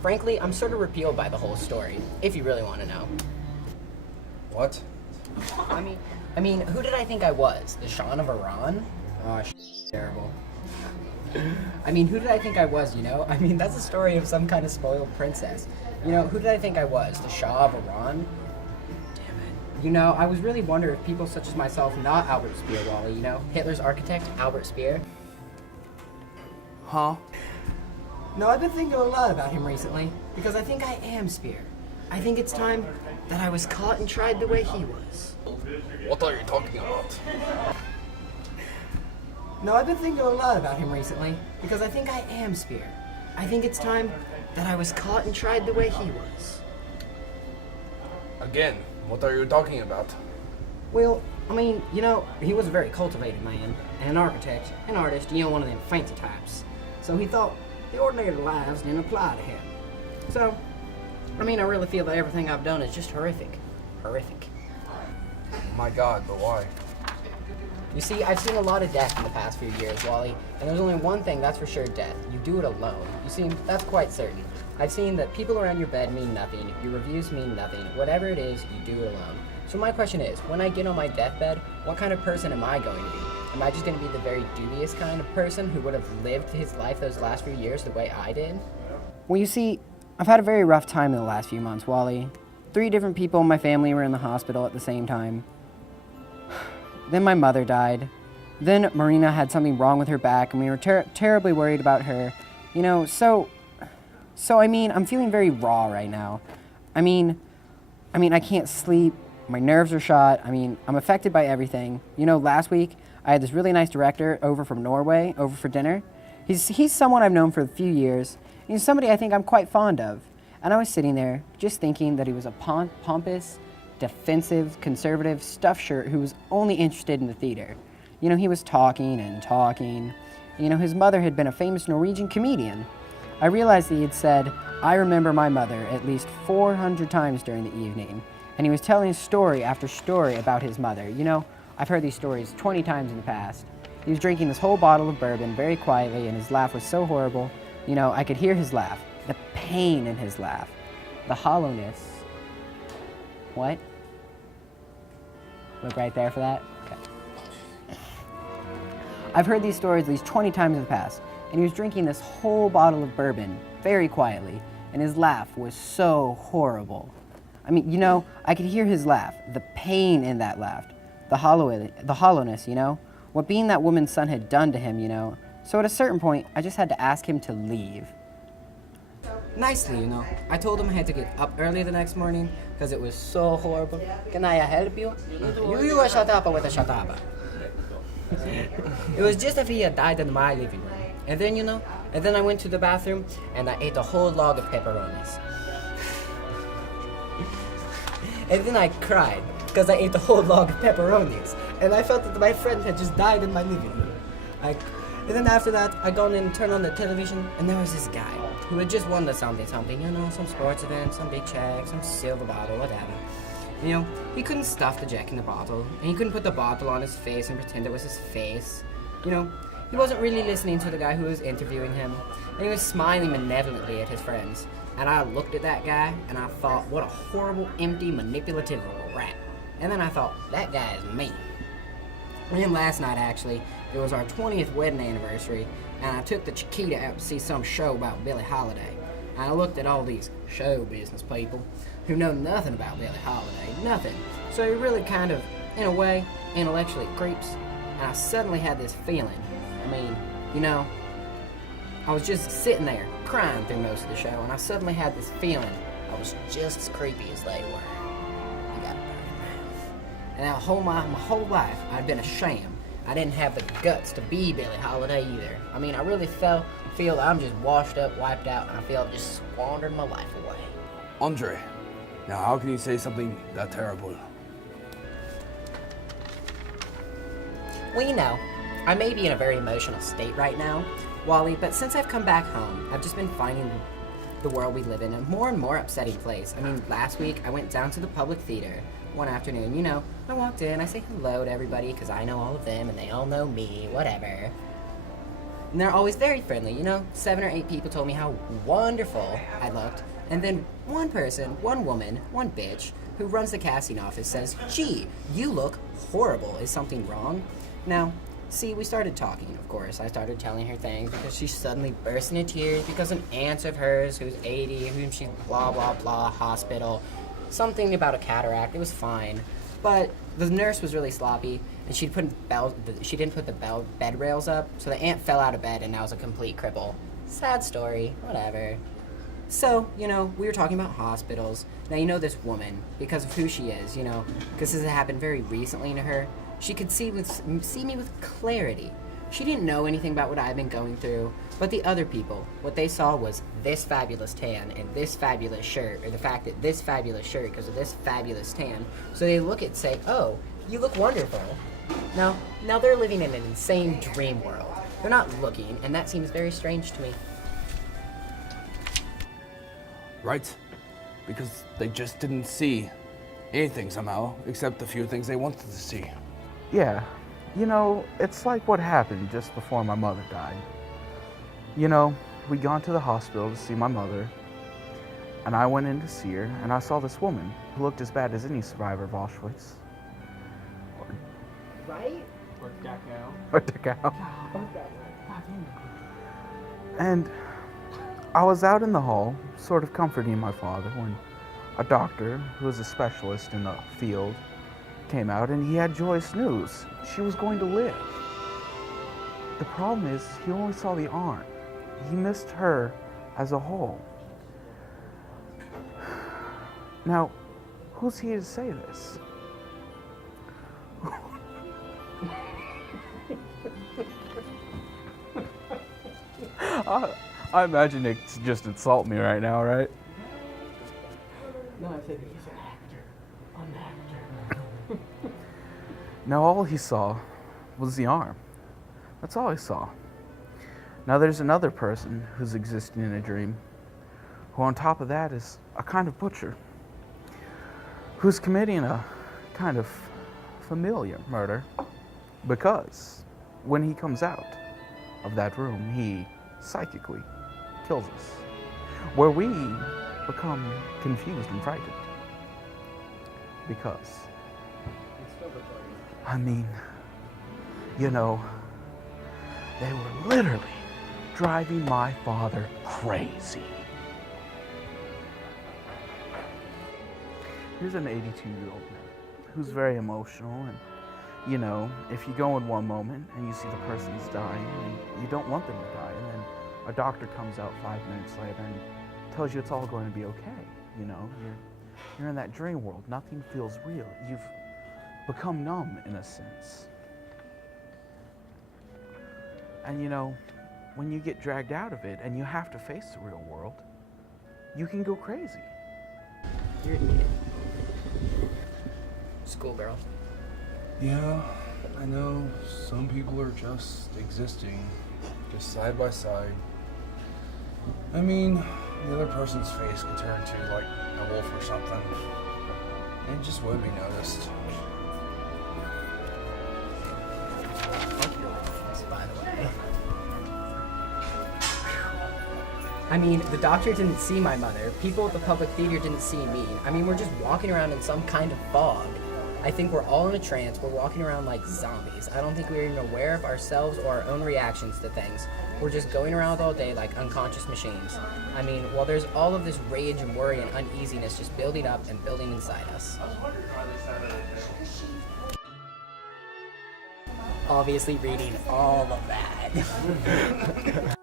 Frankly, I'm sort of repelled by the whole story, if you really want to know. What? I mean, who did I think I was? The Sean of Iran? Oh, terrible. I mean, who did I think I was, you know? I mean, that's the story of some kind of spoiled princess. You know, who did I think I was? The Shah of Iran? Damn it. You know, I was really wondering if people such as myself, not Albert Speer, Wally, you know? Hitler's architect, Albert Speer. Huh? No, I've been thinking a lot about him recently, because I think I am Speer. I think it's time that I was caught and tried the way he was. What are you talking about? No, I've been thinking a lot about him recently, because I think I am Speer. I think it's time that I was caught and tried the way he was. Again, what are you talking about? Well, I mean, you know, he was a very cultivated man, and an architect, an artist, you know, one of them fancy types. So he thought the ordinary lives didn't apply to him. So, I mean, I really feel that everything I've done is just horrific. Horrific. My God, but why? You see, I've seen a lot of death in the past few years, Wally, and there's only one thing that's for sure death. You do it alone. You see, that's quite certain. I've seen that people around your bed mean nothing, your reviews mean nothing, whatever it is, you do it alone. So my question is, when I get on my deathbed, what kind of person am I going to be? Am I just going to be the very dubious kind of person who would have lived his life those last few years the way I did? Well, you see, I've had a very rough time in the last few months, Wally. 3 different people in my family were in the hospital at the same time. Then my mother died. Then Marina had something wrong with her back, and we were terribly worried about her. You know, so I mean, I'm feeling very raw right now. I mean, I can't sleep. My nerves are shot. I mean, I'm affected by everything. You know, last week I had this really nice director over from Norway over for dinner. He's someone I've known for a few years. He's somebody I think I'm quite fond of. And I was sitting there just thinking that he was a pompous, defensive, conservative stuffed shirt who was only interested in the theater. You know, he was talking and talking. You know, his mother had been a famous Norwegian comedian. I realized that he had said, "I remember my mother," at least 400 times during the evening. And he was telling story after story about his mother. You know, I've heard these stories 20 times in the past. He was drinking this whole bottle of bourbon very quietly, and his laugh was so horrible. You know, I could hear his laugh, the pain in his laugh, the hollowness. What? Look right there for that? Okay. I've heard these stories at least 20 times in the past, and he was drinking this whole bottle of bourbon very quietly, and his laugh was so horrible. I mean, you know, I could hear his laugh, the pain in that laugh, the hollowness, you know, what being that woman's son had done to him, you know. So at a certain point, I just had to ask him to leave. Nicely, you know. I told him I had to get up early the next morning because it was so horrible. Can I help you? You a shut up with a shut up. It was just if he had died in my living room. And then, you know, I went to the bathroom and I ate a whole log of pepperonis. And then I cried because I ate a whole log of pepperonis. And I felt that my friend had just died in my living room. And then after that, I gone and turned on the television, and there was this guy who had just won the something, you know, some sports event, some big check, some silver bottle, whatever. You know, he couldn't stuff the jack in the bottle, and he couldn't put the bottle on his face and pretend it was his face. You know, he wasn't really listening to the guy who was interviewing him, and he was smiling benevolently at his friends. And I looked at that guy, and I thought, what a horrible, empty, manipulative rat. And then I thought, that guy is me. And then last night, actually, it was our 20th wedding anniversary, and I took the Chiquita out to see some show about Billie Holiday. And I looked at all these show business people who know nothing about Billie Holiday, nothing. So it really kind of, in a way, intellectually creeps. And I suddenly had this feeling. I mean, you know, I was just sitting there, crying through most of the show, and I suddenly had this feeling I was just as creepy as they were. I got a burning mouth. And my whole life, I'd been a sham. I didn't have the guts to be Billie Holiday either. I mean, I really feel I'm just washed up, wiped out, and I feel I've just squandered my life away. Andre, now how can you say something that terrible? Well, you know, I may be in a very emotional state right now, Wally, but since I've come back home, I've just been finding the world we live in a more and more upsetting place. I mean, last week I went down to the public theater one afternoon. You know, I walked in, I say hello to everybody because I know all of them and they all know me, whatever. And they're always very friendly, you know? 7 or 8 people told me how wonderful I looked. And then one person, one woman, one bitch, who runs the casting office says, "Gee, you look horrible. Is something wrong?" Now, see, we started talking, of course. I started telling her things because she suddenly burst into tears because an aunt of hers who's 80, whom she blah, blah, blah, hospital, something about a cataract. It was fine. But the nurse was really sloppy, and she didn't put the bed rails up, so the aunt fell out of bed and now is a complete cripple. Sad story, whatever. So, you know, we were talking about hospitals. Now, you know this woman, because of who she is, you know, because this has happened very recently to her. She could see me with clarity. She didn't know anything about what I've been going through, but the other people, what they saw was this fabulous tan and this fabulous shirt, or the fact that this fabulous shirt because of this fabulous tan. So they look and say, "Oh, you look wonderful." Now they're living in an insane dream world. They're not looking, and that seems very strange to me. Right? Because they just didn't see anything somehow, except the few things they wanted to see. Yeah, you know, it's like what happened just before my mother died. You know, we'd gone to the hospital to see my mother, and I went in to see her, and I saw this woman who looked as bad as any survivor of Auschwitz. Right? Or Dachau. And I was out in the hall, sort of comforting my father, when a doctor, who was a specialist in the field, came out, and he had joyous news. She was going to live. The problem is, he only saw the arm. He missed her as a whole. Now, who's he to say this? I imagine it's just insult me right now, right? No, I said he's an actor. I'm an actor. Now all he saw was the arm. That's all he saw. Now there's another person who's existing in a dream, who on top of that is a kind of butcher, who's committing a kind of familiar murder, because when he comes out of that room, he psychically kills us, where we become confused and frightened. Because, I mean, you know, they were literally driving my father crazy. Here's an 82-year-old man who's very emotional, and you know, if you go in one moment and you see the person's dying and you don't want them to die, and then a doctor comes out 5 minutes later and tells you it's all going to be okay, you know, you're in that dream world. Nothing feels real. You've become numb in a sense. And you know, when you get dragged out of it and you have to face the real world, you can go crazy. You're an idiot. Schoolgirl. Yeah, I know some people are just existing, just side by side. I mean, the other person's face could turn to like a wolf or something, and it just wouldn't be noticed. By the way. I mean, the doctor didn't see my mother. People at the public theater didn't see me. I mean, we're just walking around in some kind of fog. I think we're all in a trance. We're walking around like zombies. I don't think we're even aware of ourselves or our own reactions to things. We're just going around all day like unconscious machines. I mean, while there's all of this rage and worry and uneasiness just building up and building inside us. Obviously reading all of that.